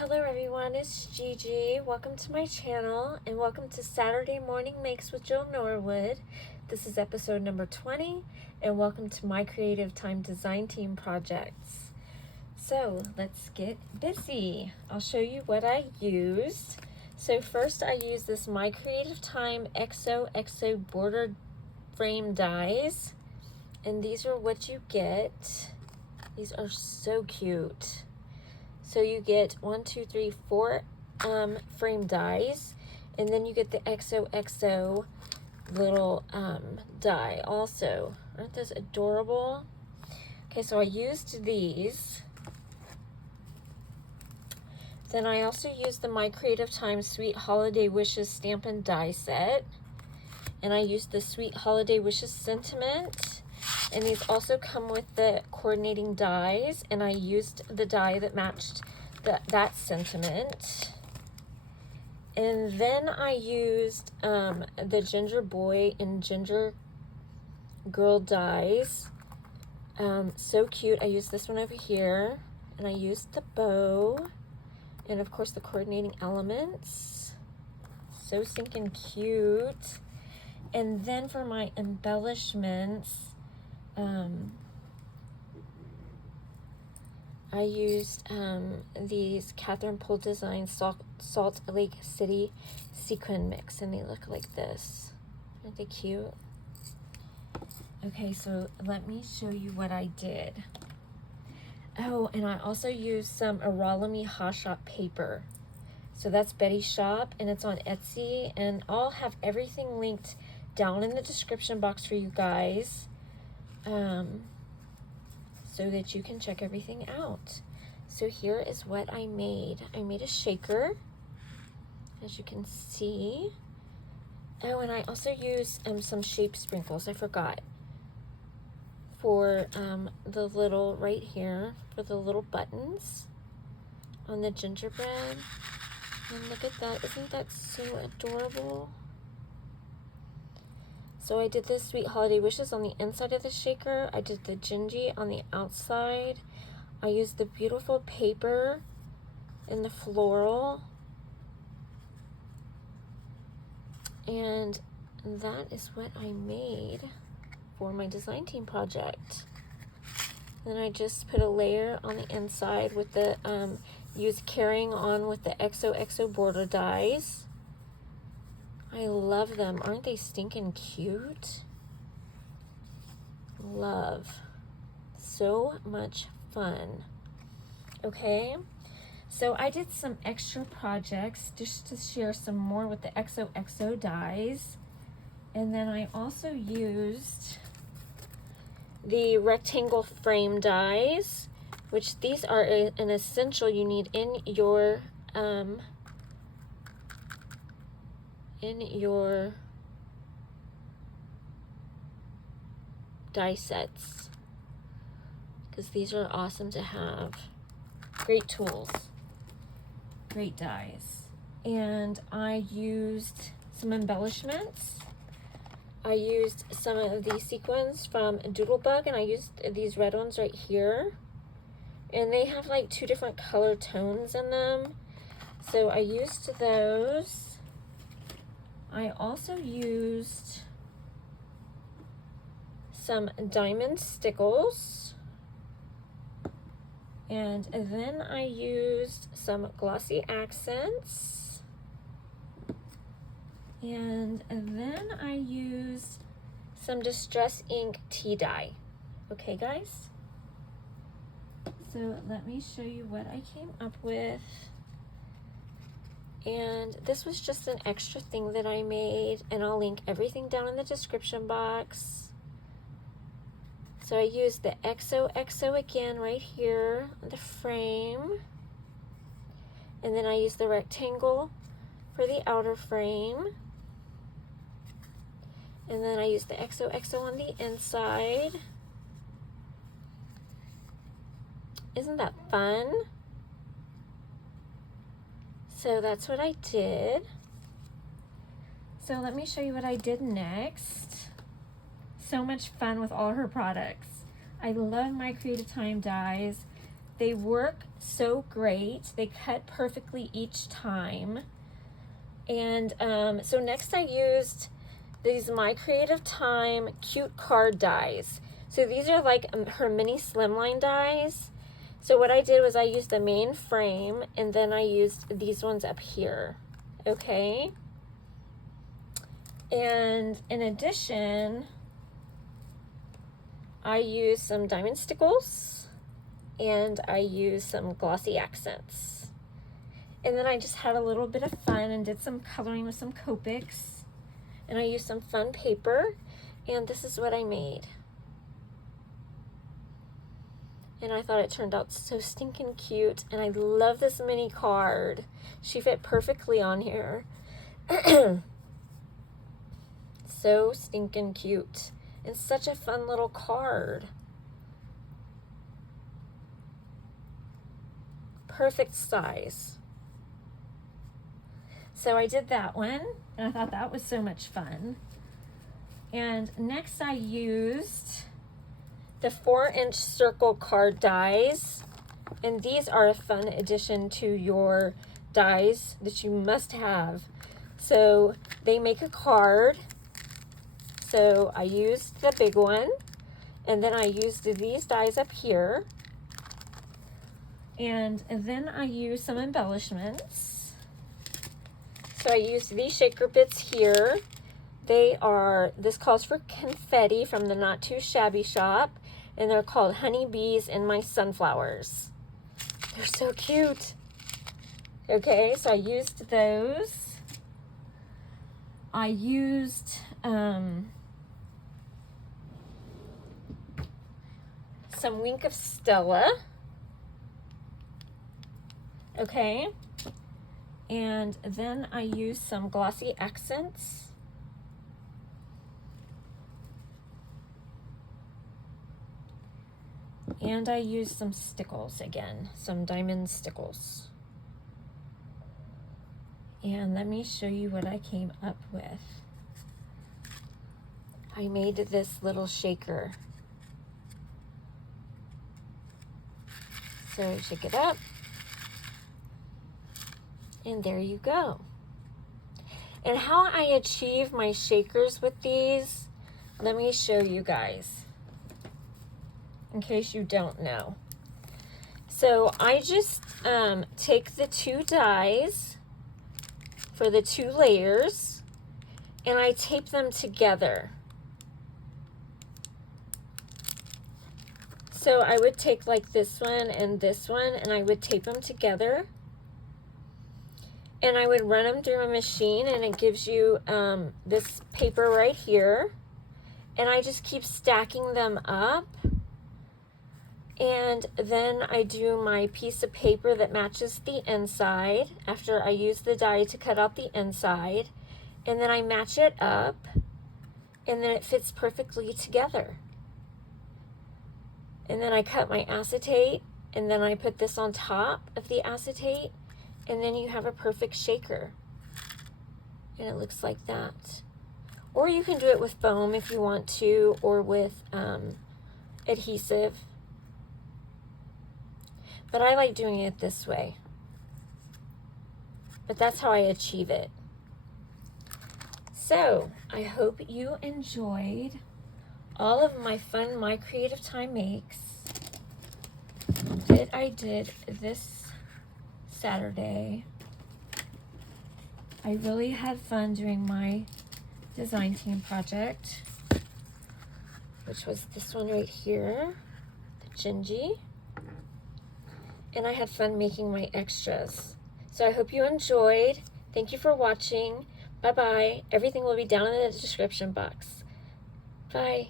Hello everyone, it's Gigi. Welcome to my channel and welcome to Saturday Morning Makes with Jill Norwood. This is episode number 20 and welcome to my Creative Time Design Team projects. So let's get busy. I'll show you what I used. So first I used this MyCreativeTime Xoxo border frame dies, and these are what you get. These are so cute. So you get 4 frame dies, and then you get the Xoxo little die also. Aren't those adorable? Okay, so I used these. Then I also used the MyCreativeTime Sweet Holiday Wishes Stampin' Die Set. And I used the Sweet Holiday Wishes Sentiment. And these also come with the coordinating dies, and I used the die that matched that sentiment. And then I used the Ginger Boy and Ginger Girl dies. So cute. I used this one over here, and I used the bow, and of course the coordinating elements. So stinking cute. And then for my embellishments, I used these Catherine Poole Design Salt Lake City sequin mix, and they look like this. Aren't they cute? Okay, so let me show you what I did. Oh, and I also used some Aralami Ha Shop paper. So that's Betty's Shop, and it's on Etsy, and I'll have everything linked down in the description box for you guys. So that you can check everything out. So here is what I made. I made a shaker, as you can see. Oh, and I also used some shape sprinkles, I forgot, for the little, right here, for the little buttons on the gingerbread. And look at that, isn't that so adorable? So I did the Sweet Holiday Wishes on the inside of the shaker. I did the Gingy on the outside. I used the beautiful paper in the floral. And that is what I made for my design team project. Then I just put a layer on the inside with the, carrying on with the Xoxo border dies. I love them. Aren't they stinking cute? Love. So much fun. Okay, so I did some extra projects just to share some more with the Xoxo dies. And then I also used the rectangle frame dies, which these are an essential you need in your die sets, because these are awesome to have. Great tools, great dies. And I used some embellishments. I used some of these sequins from Doodlebug, and I used these red ones right here, and they have like 2 different color tones in them, so I used those. I also used some diamond stickles, and then I used some glossy accents, and then I used some Distress Ink tea dye. Okay, guys? So let me show you what I came up with. And this was just an extra thing that I made, and I'll link everything down in the description box. So I used the Xoxo again right here on the frame, and then I used the rectangle for the outer frame, and then I used the Xoxo on the inside. Isn't that fun? So that's what I did. So let me show you what I did next. So much fun with all her products. I love my MyCreativeTime dies. They work so great. They cut perfectly each time. And so next I used these MyCreativeTime cute card dies. So these are like her mini slimline dies. So what I did was I used the main frame, and then I used these ones up here. Okay. And in addition, I used some diamond stickles, and I used some glossy accents. And then I just had a little bit of fun and did some coloring with some Copics. And I used some fun paper, and this is what I made. And I thought it turned out so stinking cute, and I love this mini card. She fit perfectly on here. So stinking cute, and such a fun little card. Perfect size. So I did that one, and I thought that was so much fun. And next I used the 4-inch circle card dies, and these are a fun addition to your dies that you must have. So they make a card. So I used the big one, and then I used these dies up here, and then I used some embellishments. So I used these shaker bits here. This calls for confetti from the Not Too Shabby shop, and they're called honeybees and my sunflowers. They're so cute. Okay, so I used those. I used some Wink of Stella. Okay, and then I used some glossy accents. And I used some stickles again, some diamond stickles. And let me show you what I came up with. I made this little shaker. So shake it up. And there you go. And how I achieve my shakers with these, let me show you guys, in case you don't know. So I just take the 2 dies for the 2 layers, and I tape them together. So I would take like this one, and I would tape them together. And I would run them through a machine, and it gives you this paper right here. And I just keep stacking them up. And then I do my piece of paper that matches the inside after I use the die to cut out the inside. And then I match it up, and then it fits perfectly together. And then I cut my acetate, and then I put this on top of the acetate, and then you have a perfect shaker. And it looks like that. Or you can do it with foam if you want to, or with adhesive. But I like doing it this way. But that's how I achieve it. So, I hope you enjoyed all of my fun MyCreativeTime makes that I did this Saturday. I really had fun doing my design team project, which was this one right here, the Gingy. And I had fun making my extras. So I hope you enjoyed. Thank you for watching. Bye-bye. Everything will be down in the description box. Bye.